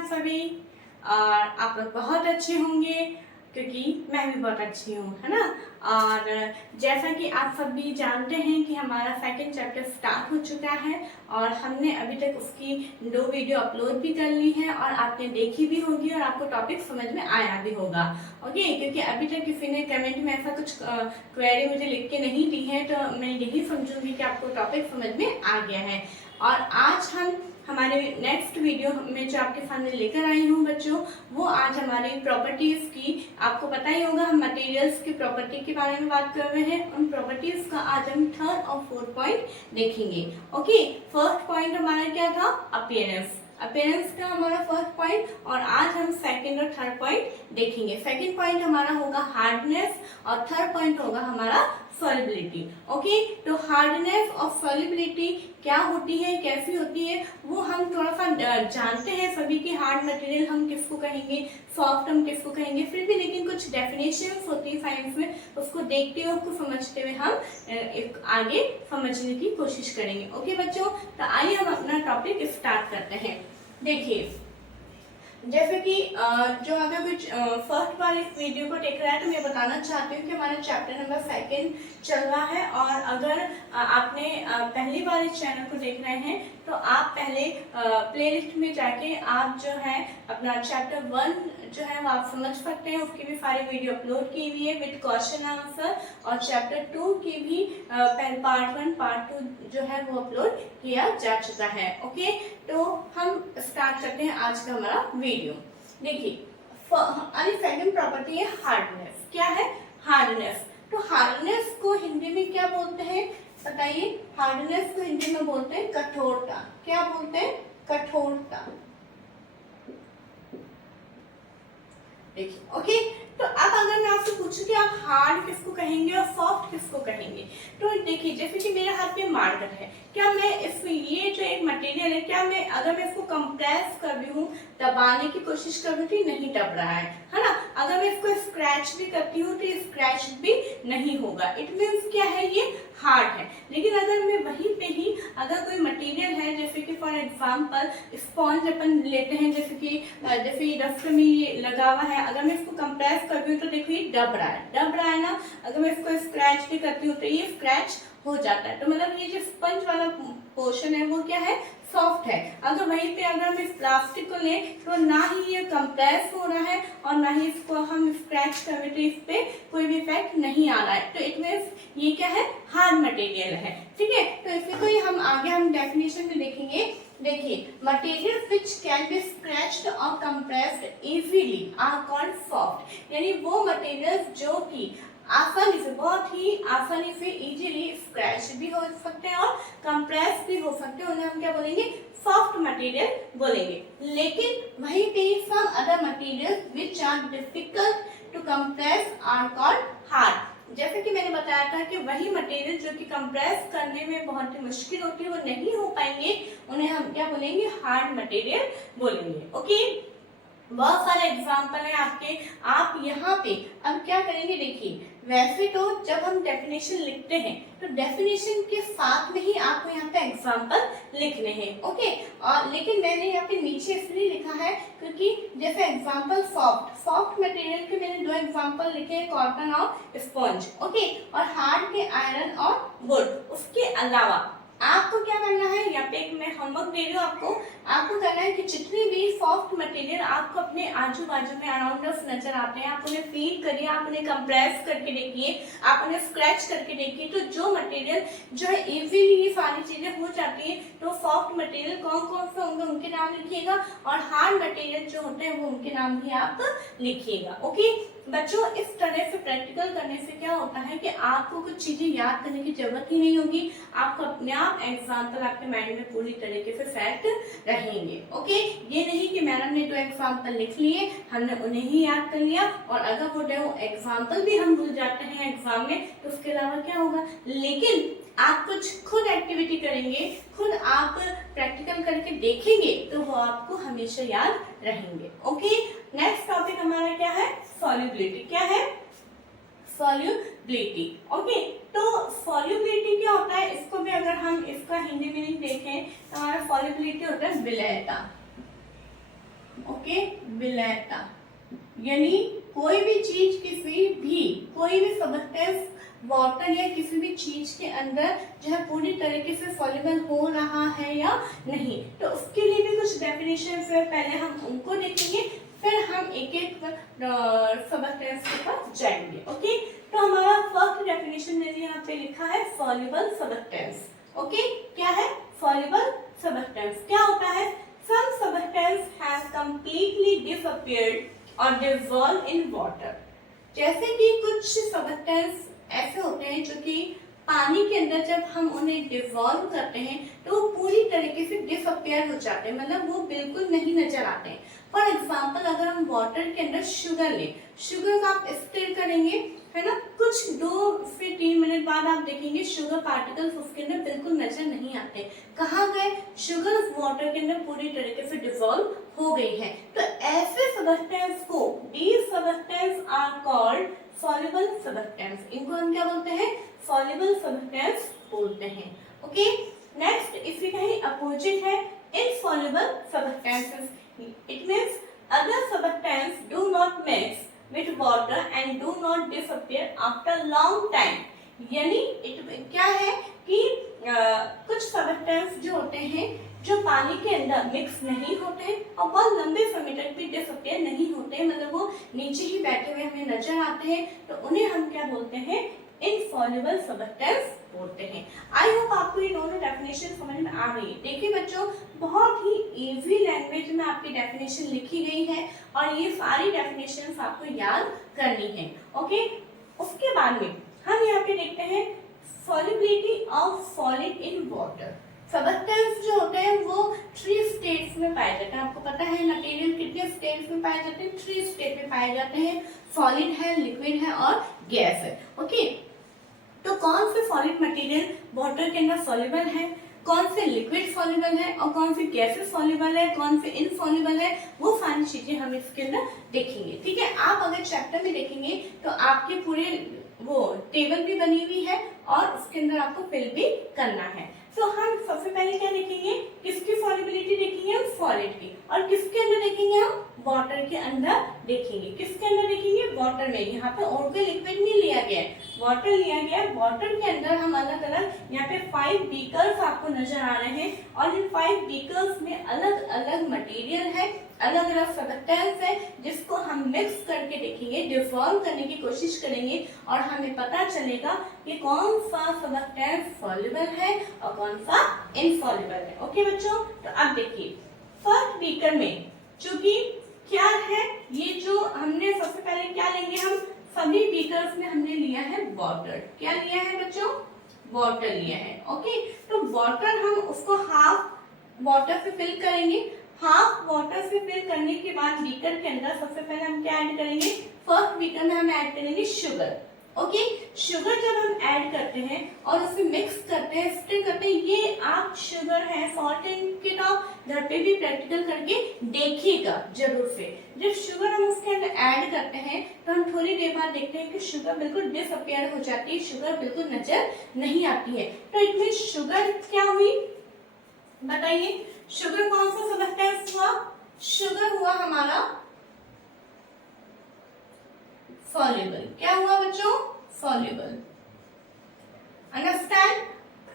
आप सभी। और आप लोग बहुत अच्छे होंगे क्योंकि मैं भी बहुत अच्छी हूँ, है ना। और जैसा कि आप सब भी जानते हैं कि हमारा सेकंड चैप्टर स्टार्ट हो चुका है और हमने अभी तक उसकी 2 वीडियो अपलोड भी कर ली है और आपने देखी भी होगी और आपको टॉपिक समझ में आया भी होगा। ओके, क्योंकि अभी तक किसी ने कमेंट में ऐसा कुछ क्वेरी मुझे लिख के नहीं दी है, तो मैं यही समझूंगी कि आपको टॉपिक समझ में आ गया है। और आज हम हमारे नेक्स्ट वीडियो में जो आपके सामने लेकर आई हूँ बच्चों, वो आज हमारी प्रॉपर्टीज की, आपको पता ही होगा हम मटेरियल्स की प्रॉपर्टी के बारे में बात कर रहे हैं। उन प्रॉपर्टीज का आज हम थर्ड और फोर्थ पॉइंट देखेंगे। ओके, फर्स्ट पॉइंट हमारा क्या था? अपीयरेंस। अपीयरेंस का हमारा फर्स्ट पॉइंट, और आज हम सेकंड और थर्ड पॉइंट देखेंगे। सेकंड पॉइंट हमारा होगा हार्डनेस और थर्ड पॉइंट होगा हमारा सॉल्युबिलिटी। ओके, तो हार्डनेस और सॉल्युबिलिटी क्या होती है, कैसी होती है, वो हम थोड़ा सा जानते हैं सभी की। हार्ड मटेरियल हम किसको कहेंगे, सॉफ्ट हम किसको कहेंगे, फिर भी लेकिन कुछ डेफिनेशंस होती है साइंस में, उसको देखते हुए उसको समझते हुए हम एक आगे समझने की कोशिश करेंगे। ओके बच्चों, तो आइए हम अपना टॉपिक स्टार्ट करते हैं। देखिए, जैसे कि जो अगर कुछ फर्स्ट बार इस वीडियो को देख रहा है तो मैं बताना चाहती हूँ कि हमारा चैप्टर नंबर 2 चल रहा है। और अगर आपने पहली बार इस चैनल को देख रहे हैं तो आप पहले प्लेलिस्ट में जाके आप जो है अपना चैप्टर 1 जो है वो आप समझ सकते हैं। उसकी भी सारी वीडियो अपलोड की हुई है विद क्वेश्चन आंसर, और चैप्टर 2 की भी पार्ट 1 पार्ट 2 जो है वो अपलोड किया जा चुका है। ओके, तो हम स्टार्ट करते हैं आज का हमारा वीडियो। देखिए, सेकंड प्रॉपर्टी है हार्डनेस। क्या है? हार्डनेस। तो हार्डनेस को हिंदी में क्या बोलते हैं बताइए? हार्डनेस को हिंदी में बोलते हैं कठोरता। क्या बोलते हैं? कठोरता। देखिए, ओके, तो अब अगर मैं आपसे पूछूं कि आप हार्ड किसको कहेंगे और सॉफ्ट किसको कहेंगे, तो देखिए जैसे कि मेरे हाथ में मार्कर है, क्या मैं इसमें ये जो एक मटेरियल है, क्या मैं अगर मैं इसको कंप्रेस कर रही हूँ, दबाने की कोशिश कर रही थी, नहीं दब रहा है ना। अगर मैं इसको स्क्रैच भी करती हूँ तो स्क्रैच भी नहीं होगा। इट मीन्स क्या है? ये हार्ड है। लेकिन अगर मैं वहीं पे ही अगर कोई मटेरियल है, जैसे कि फॉर एग्जांपल स्पॉन्ज अपन लेते हैं, जैसे डस्टर में ये लगा हुआ है, अगर मैं इसको कंप्रेस करती हूँ तो देखो ये दब रहा है ना। अगर मैं इसको स्क्रैच भी करती हूँ तो ये स्क्रैच हो जाता है। तो मतलब ये जो स्पंज वाला पोर्शन है वो क्या है? सॉफ्ट है। अगर वहीं पे अगर हम इस प्लास्टिक को लें तो ना ही ये कंप्रेस हो रहा है और ना ही इसको हम स्क्रैच कर रहे तो इस पे कोई भी इफेक्ट नहीं आ रहा है। तो इट मीन्स ये क्या है? हार्ड मटेरियल है। ठीक है, तो इसी को ही हम आगे डेफिनेशन में देखेंगे। देखिए, material which can be scratched और compressed easily are called soft. यानी वो मटेरियल जो कि आसानी से, बहुत ही आसानी से इजीली स्क्रैच भी हो सकते हैं और कंप्रेस भी हो सकते हैं, उन्हें हम क्या बोलेंगे? सॉफ्ट मटेरियल बोलेंगे। लेकिन वहीं पे some other material which are difficult to compress are called hard. जैसे कि मैंने बताया था कि वही मटेरियल जो कि कंप्रेस करने में बहुत ही मुश्किल होती है, वो नहीं हो पाएंगे, उन्हें हम क्या बोलेंगे? हार्ड मटेरियल बोलेंगे। ओके, बहुत सारे एग्जाम्पल है आपके। आप यहाँ पे अब क्या करेंगे? देखिए, वैसे तो जब हम डेफिनेशन लिखते हैं तो डेफिनेशन के साथ में ही आपको यहाँ पे एग्जाम्पल लिखने हैं। ओके, और लेकिन मैंने यहाँ पे नीचे इसलिए लिखा है क्योंकि जैसे एग्जाम्पल सॉफ्ट मटेरियल के मैंने 2 एग्जाम्पल लिखे हैं, कॉटन और स्पॉन्ज। ओके, और हार्ड के आयरन और वुड। उसके अलावा आपको क्या करना है? यहाँ पे एक मैं होमवर्क दे रही हूँ आपको करना है कि जितने भी सॉफ्ट मटेरियल आपको अपने आजू बाजू में अराउंड अस नजर आते हैं, आप उन्हें फील करिए, आप उन्हें कंप्रेस करके देखिए, आप उन्हें स्क्रैच करके देखिए। तो जो मटेरियल जो है इजीली ये सारी चीजें हो जाती है, तो सॉफ्ट मटेरियल कौन कौन से होंगे उनके नाम लिखिएगा, और हार्ड मटेरियल जो होते हैं वो उनके नाम भी आप लिखिएगा। ओके बच्चों, इस तरह से प्रैक्टिकल करने से क्या होता है कि आपको कुछ चीजें याद करने की जरूरत ही नहीं होगी, आपको अपने आप एग्जाम्पल आपके माइंड में पूरी तरीके से सेट रहेंगे। ओके, ये नहीं कि मैडम ने 2 एग्जाम्पल लिख लिए, हमने उन्हें ही याद कर लिया, और अगर वो एग्जाम्पल भी हम भूल जाते हैं एग्जाम में तो उसके अलावा क्या होगा? लेकिन आप कुछ खुद एक्टिविटी करेंगे, खुद आप प्रैक्टिकल करके देखेंगे तो वो आपको हमेशा याद रहेंगे। ओके, नेक्स्ट टॉपिक हमारा क्या है? सॉल्युबिलिटी। क्या है? सॉल्युबिलिटी। ओके, तो सॉल्युबिलिटी क्या होता है? इसको भी अगर हम इसका हिंदी मीनिंग देखें तो हमारा सॉल्युबिलिटी होता है विलयता। ओके, विलयता यानी कोई भी चीज कोई भी सब्सटेंस वाटर या किसी भी चीज के अंदर जो है पूरी तरीके से सॉल्युबल हो रहा है या नहीं। तो उसके लिए भी कुछ डेफिनेशन है, पहले हम उनको देखेंगे, फिर हम एक एक सब्सटेंस के पास जाएंगे। ओके, तो हमारा फर्स्ट डेफिनेशन मैंने यहाँ पे लिखा है सॉल्युबल सब्सटेंस। ओके, क्या है सॉल्युबल सब्सटेंस? क्या होता है? Some substance has completely disappeared और डिसॉल्व इन वाटर। जैसे कि कुछ सब्सटेंस ऐसे होते हैं जो कि पानी के अंदर जब हम उन्हें डिसॉल्व करते हैं तो वो पूरी तरीके से डिसअपीयर हो जाते हैं, मतलब वो बिल्कुल नहीं नजर आते हैं। फॉर एग्जाम्पल अगर हम वाटर के अंदर शुगर लें, शुगर को आप स्टिर करेंगे, है ना, कुछ 2 से 3 मिनट बाद आप देखेंगे शुगर पार्टिकल्स उसके अंदर बिल्कुल नजर नहीं आते। कहाँ गए? शुगर उस वाटर के अंदर पूरी तरीके से डिसॉल्व हो गई है। तो ऐसे सब्सटेंस को, these substances are called soluble substance, इनको हम क्या बोलते हैं? soluble substance बोलते हैं। ओके, नेक्स्ट इसके कहीं अपोजिट है insoluble substances। It means other substances do not mix with water and do not disappear after long time। यानी क्या है कि कुछ सब्सटेंस जो होते हैं जो पानी के अंदर मिक्स नहीं होते हैं और बहुत लंबे समय तक भी डिसअपीयर नहीं होते हैं, मतलब वो नीचे ही बैठे हुए हमें नजर आते हैं, तो उन्हें हम क्या बोलते हैं? इनसॉल्युबल सब्सटेंस बोलते हैं। आई होप आपको ये दोनों डेफिनेशन समझ में आ गई है। देखिए बच्चों, बहुत ही इजी लैंग्वेज में आपकी डेफिनेशन लिखी गई है और ये सारी डेफिनेशन आपको याद करनी है। ओके, उसके बाद में हम यहाँ पे देखते हैं solubility of solid in water. Substance जो होते हैं वो 3 स्टेट्स में पाए जाते हैं। आपको पता है मटेरियल कितने स्टेट्स में पाए जाते हैं? 3 स्टेट में पाए जाते हैं, सॉलिड है, लिक्विड है और गैस है। ओके, तो कौन से सॉलिड मटेरियल वाटर के अंदर सॉल्युबल है, कौन से लिक्विड सॉल्युबल है और कौन से गैसेस सॉल्युबल है, कौन से इनसॉल्युबल है, वो सारी चीजें हम इसके अंदर देखेंगे। ठीक है, आप अगर चैप्टर में देखेंगे तो आपके पूरे वो टेबल भी बनी हुई है और उसके अंदर आपको फिल भी करना है। तो हम सबसे पहले क्या देखेंगे? किसकी सॉल्युबिलिटी देखेंगे? हम सॉलिड की। और किसके अंदर देखेंगे? हम वाटर के अंदर देखेंगे। किसके अंदर देखेंगे? वाटर में। यहाँ पे और कोई लिक्विड नहीं लिया गया है, वाटर लिया गया है। वाटर के अंदर हम अलग अलग यहाँ पे 5 बीकर्स आपको नजर आ रहे हैं और इन 5 बीकर्स में अलग अलग मटेरियल है, अलग अलग सब्सटेंस है, जिसको हम मिक्स करके देखेंगे, डिसॉल्व करने की कोशिश करेंगे और हमें पता चलेगा कि कौन सा सब्सटेंस सॉल्युबल है और कौन सा इनसॉल्युबल है। ओके बच्चों, तो अब देखिए फर्स्ट बीकर में चूंकि क्या है, ये जो हमने सबसे पहले क्या लेंगे, हम सभी बीकर्स में हमने लिया है वाटर। क्या लिया है बच्चों? वाटर लिया है। ओके, तो वाटर हम उसको हाफ वाटर से फिल करेंगे। हाफ वाटर से फिल करने के बाद बीकर के अंदर सबसे पहले हम क्या ऐड करेंगे? फर्स्ट बीकर में हम ऐड करेंगे शुगर। ओके, शुगर जब हम ऐड करते हैं और उसे मिक्स करते हैं, स्टिर करते हैं, ये आप शुगर है सॉल्ट के आप घर पे भी प्रैक्टिकल करके देखिएगा जरूर से। जब शुगर हम उसके अंदर ऐड करते हैं तो हम थोड़ी देर बाद देखते हैं कि शुगर बिल्कुल डिसअपीयर हो जाती है, शुगर बिल्कुल नजर नहीं आती है। तो इसमें शुगर क्या हुई बताइए? शुगर कौन सा सब्सटेंस हुआ? शुगर हुआ हमारा सॉल्युबल। क्या हुआ बच्चों? सॉल्युबल। अंडरस्टैंड?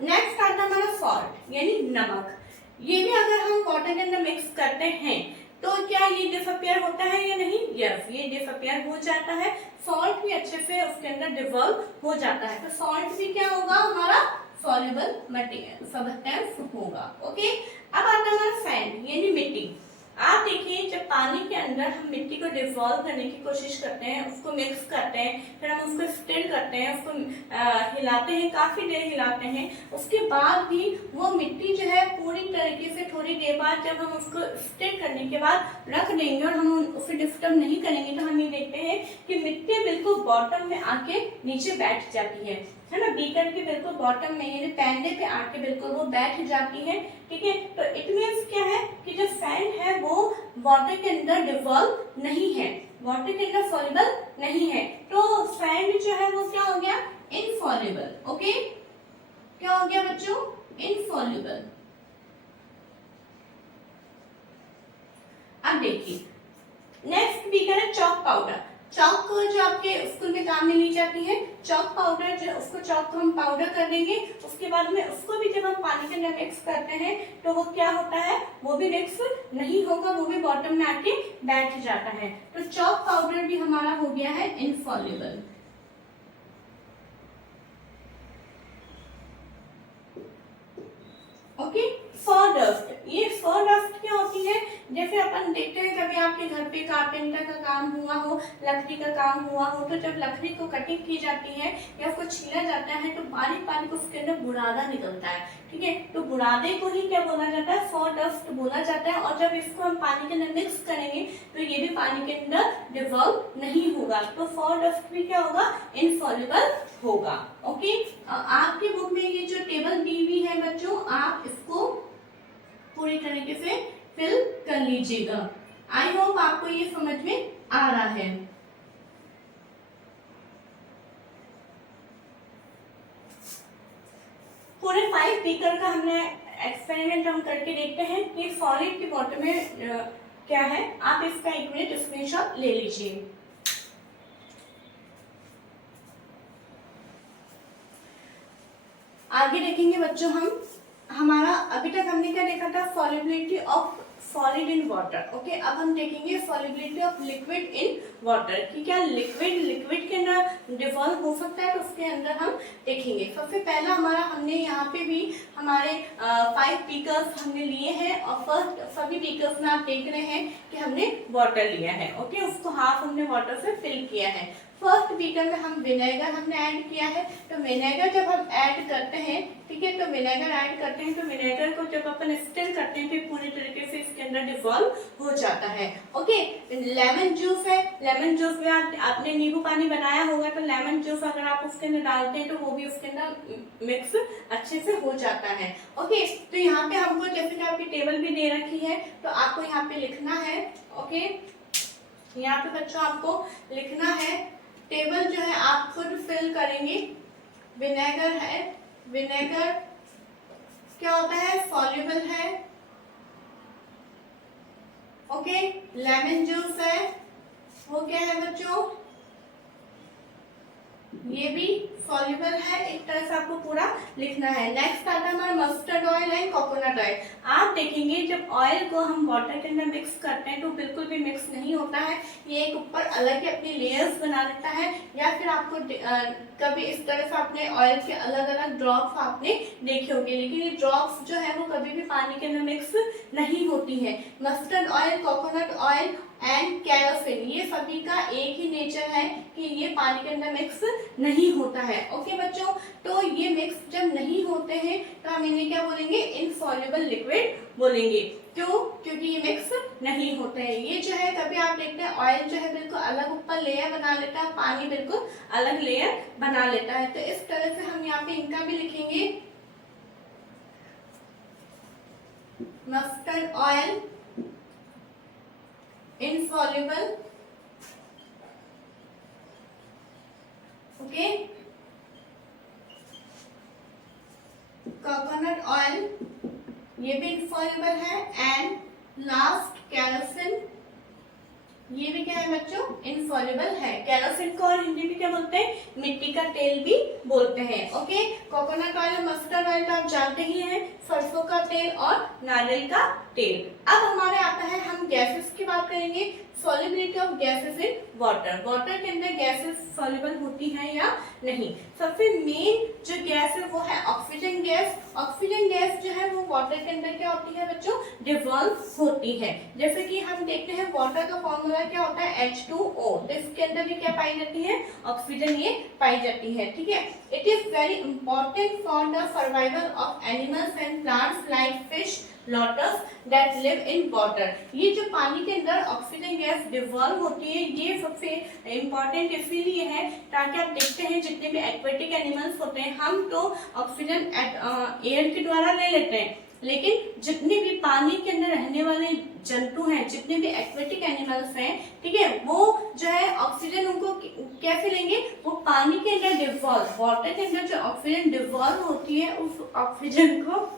नेक्स्ट आता है हमारा सॉल्ट यानी नमक। ये भी अगर हम वाटर के अंदर मिक्स करते हैं तो क्या ये डिसअपीयर होता है या नहीं? यस, ये डिसअपीयर हो जाता है। सॉल्ट भी अच्छे से उसके अंदर डिसॉल्व हो जाता है। तो सॉल्ट भी क्या होगा? हमारा सॉल्युबल मटेरियल सब्सटेंस होगा। ओके, अब आता है हमारा सैंड यानी मिट्टी। आप देखिए जब पानी के अंदर हम मिट्टी को डिसॉल्व करने की कोशिश करते हैं, उसको मिक्स करते हैं, फिर हम उसको स्टिर करते हैं, उसको हिलाते हैं, काफी देर हिलाते हैं, उसके बाद भी वो मिट्टी जो है पूरी तरीके से थोड़ी देर बाद जब हम उसको स्टिर करने के बाद रख देंगे और हम उसे डिस्टर्ब नहीं करेंगे तो हम ये देखते हैं कि मिट्टी बिल्कुल बॉटम में आके नीचे बैठ जाती है ना, बीकर के बिल्कुल बॉटम में यानी पैंडे पे आके बिल्कुल वो बैठ जाती है। ठीक है, तो इट मीन्स क्या है कि जो सैंड है वो वाटर के अंदर डिसॉल्व नहीं है, वाटर के अंदर सॉल्युबल नहीं है, तो सैंड जो है वो क्या हो गया? इनसॉल्युबल। ओके, क्या हो गया बच्चों? इनसॉल्युबल। अब देखिए नेक्स्ट बीकर है चॉक पाउडर। चॉक जो आपके स्कूल में काम में ली जाती है, चॉक पाउडर जो उसको चॉक को हम पाउडर कर देंगे, उसके बाद में उसको भी जब हम पानी के अंदर मिक्स करते हैं तो वो क्या होता है, वो भी मिक्स नहीं होगा, वो भी बॉटम में आके बैठ जाता है। तो चॉक पाउडर भी हमारा हो गया है इनसॉल्युबल। Okay, sawdust. ये सॉडस्ट क्या होती है, जैसे अपन देखते हैं कभी आपके घर पे कारपेंटर का काम हुआ हो, लकड़ी का काम हुआ हो, तो जब लकड़ी को कटिंग की जाती है या उसको छीला जाता है तो बारीक बारीक उसके अंदर बुरादा निकलता है, ठीक है। तो बुरादे को ही क्या बोला जाता है, सॉडस्ट बोला जाता है। और जब इसको हम पानी के अंदर मिक्स करेंगे तो ये भी पानी के अंदर डिसॉल्व नहीं होगा, तो सॉडस्ट भी क्या होगा, इनसॉल्युबल होगा। ओके, आपकी बुक में ये जो टेबल दी हुई है बच्चों, आप इसको पूरी तरीके से फिल कर लीजिएगा। आई होप आपको ये समझ में आ रहा है। पूरे 5 बीकर का हमने एक्सपेरिमेंट हम करके देखते हैं कि सॉलिड के बॉटम में क्या है। आप इसका एक मिनट स्क्रीनशॉट ले लीजिए। आगे देखेंगे बच्चों हम, हमारा अभी तक हमने क्या देखा था, solubility of solid in water. Okay, अब हम देखेंगे solubility of liquid in water कि क्या लिक्विड के अंदर डिसॉल्व हो सकता है, तो उसके अंदर हम देखेंगे। सबसे पहला हमारा, हमने यहाँ पे भी हमारे 5 बीकर्स हमने लिए हैं और फर्स्ट सभी बीकर्स में आप देख रहे हैं कि हमने वाटर लिया है। ओके, उसको हाफ हमने वाटर से फिल किया है। फर्स्ट बीकर में हम विनेगर हमने ऐड किया है, तो विनेगर जब हम ऐड करते हैं, ठीक है, तो विनेगर ऐड करते हैं तो विनेगर को जब अपन स्टिर करते हैं फिर पूरी तरीके से इसके अंदर डिसॉल्व हो जाता है। ओके, लेमन जूस है, लेमन जूस में आपने नींबू पानी बनाया होगा, तो लेमन जूस अगर आप उसके अंदर डालते हैं तो वो भी उसके अंदर मिक्स अच्छे से हो जाता है। ओके, तो यहाँ पे हमको जैसे कि आपकी टेबल भी दे रखी है तो आपको यहाँ पे लिखना है। ओके, यहाँ पे बच्चों आपको लिखना है, टेबल जो है आप खुद फिल करेंगे। विनेगर है, विनेगर क्या होता है, सॉल्युबल है। ओके, लेमन जूस है, वो क्या है बच्चों, ये भी सॉल्युबल है। एक तरह से आपको पूरा लिखना है। नेक्स्ट आता है हमारा mustard oil and coconut oil. आप देखेंगे जब ऑयल को हम वाटर के अंदर मिक्स करते हैं तो बिल्कुल भी मिक्स नहीं होता है, ये एक ऊपर अलग ही अपनी लेयर्स बना लेता है, या फिर आपको कभी इस तरह से आपने ऑयल के अलग अलग ड्रॉप्स आपने देखे होंगे, लेकिन ये ड्रॉप्स जो है वो कभी भी पानी के अंदर मिक्स नहीं होती है। Mustard oil, coconut oil and kerosene, ये सभी का एक ही नेचर है कि ये पानी के अंदर मिक्स नहीं होता है। ओके बच्चों, तो ये मिक्स जब नहीं होते हैं तो हम इन्हें क्या बोलेंगे, इनसॉल्युबल लिक्विड बोलेंगे। क्यों? क्योंकि ये मिक्स नहीं होते हैं। ये जो है कभी आप देखते हैं ऑयल जो है बिल्कुल अलग ऊपर लेयर बना लेता है, पानी बिल्कुल अलग लेयर बना लेता है। तो इस तरह से हम यहाँ पे इनका भी लिखेंगे, mustard oil insoluble, okay, coconut oil ये भी इनसॉल्युबल है, एंड लास्ट केरोसिन, ये भी क्या है बच्चों, इनसॉल्युबल है। केरोसिन को और हिंदी में क्या बोलते हैं, मिट्टी का तेल भी बोलते हैं। Okay, coconut oil, mustard oil तो आप जानते ही हैं, सरसों का तेल और नारियल का तेल। अब हमारे आता है, हम गैसेस की बात करेंगे, solubility of gases in water. Water के अंदर गैसेस सॉल्युबल होती हैं या नहीं। सबसे मेन जो गैस है वो है ऑक्सीजन गैस। ऑक्सीजन गैस जो है वो वाटर के अंदर क्या होती है बच्चों, डिसॉल्व होती है। जैसे कि हम देखते हैं वाटर का फॉर्मूला क्या होता है, H2O, तो इसके अंदर भी क्या पाई जाती है, ऑक्सीजन ये पाई जाती है, ठीक है। It is very important for the survival of animals and plants like fish, lotus that live in water. ये जो पानी के अंदर ऑक्सीजन गैस डिसॉल्व होती है, ये सबसे इम्पॉर्टेंट इसीलिए है ताकि आप देखते हैं जितने भी एक्वेटिक एनिमल्स होते हैं, हम तो ऑक्सीजन एयर के द्वारा ले लेते हैं, लेकिन जितने भी पानी के अंदर रहने वाले जंतु हैं, जितने भी एक्वेटिक एनिमल्स हैं, ठीक है, वो जो है ऑक्सीजन उनको कैसे लेंगे, वो पानी के अंदर डिसॉल्व, वाटर के अंदर जो ऑक्सीजन डिसॉल्व होती है उस ऑक्सीजन को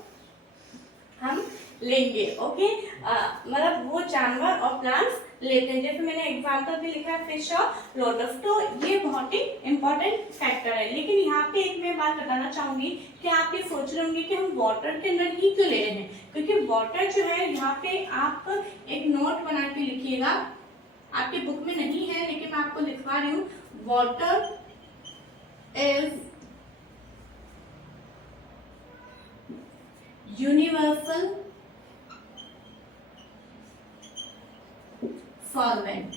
हम लेंगे। ओके, मतलब वो जानवर और प्लांट्स लेते हैं। जैसे मैंने एग्जांपल भी लिखा है फिश और लोटस, तो ये बहुत ही इंपॉर्टेंट फैक्टर है। लेकिन यहाँ पे एक मैं बात बताना चाहूंगी कि आप ये सोच रहे होंगे कि हम वाटर के अंदर ही क्यों ले रहे हैं, क्योंकि वाटर जो है यहाँ पे आप एक नोट बना के लिखिएगा, आपके बुक में नहीं है लेकिन मैं आपको लिखवा रही हूँ, वाटर इज यूनिवर्सल सॉल्वेंट।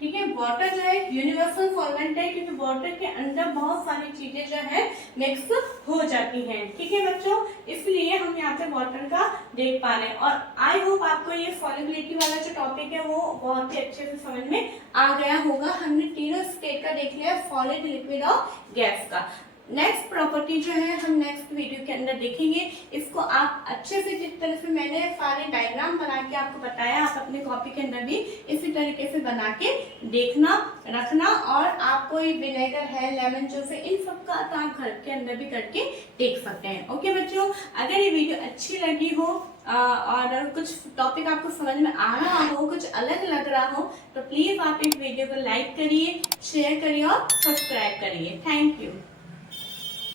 ठीक है, वाटर जो है यूनिवर्सल सॉल्वेंट है, क्योंकि वाटर के अंदर बहुत सारी चीजें जो है मिक्स हो जाती हैं। ठीक है बच्चों, इसलिए हम यहाँ पे वाटर का देख पा रहे हैं। और आई होप आपको ये सॉल्युबिलिटी वाला जो टॉपिक है वो बहुत ही अच्छे से समझ में आ गया होगा। हमने तीनों स्टेट का देख लिया, सॉलिड, लिक्विड और गैस का। नेक्स्ट प्रॉपर्टी जो है हम नेक्स्ट वीडियो के अंदर देखेंगे। इसको आप अच्छे से, जिस तरह से मैंने सारे डायग्राम बना के आपको बताया, आप अपने कॉपी के अंदर भी इसी तरीके से बना के देखना, रखना। और आपको ये विनेगर है, लेमन जूस है, इन सब का तो आप घर के अंदर भी करके देख सकते हैं। ओके बच्चों, अगर ये वीडियो अच्छी लगी हो और कुछ टॉपिक आपको समझ में आ रहा हो, कुछ अलग लग रहा हो, तो प्लीज आप इस वीडियो को लाइक करिए, शेयर करिए और सब्सक्राइब करिए। Thank you.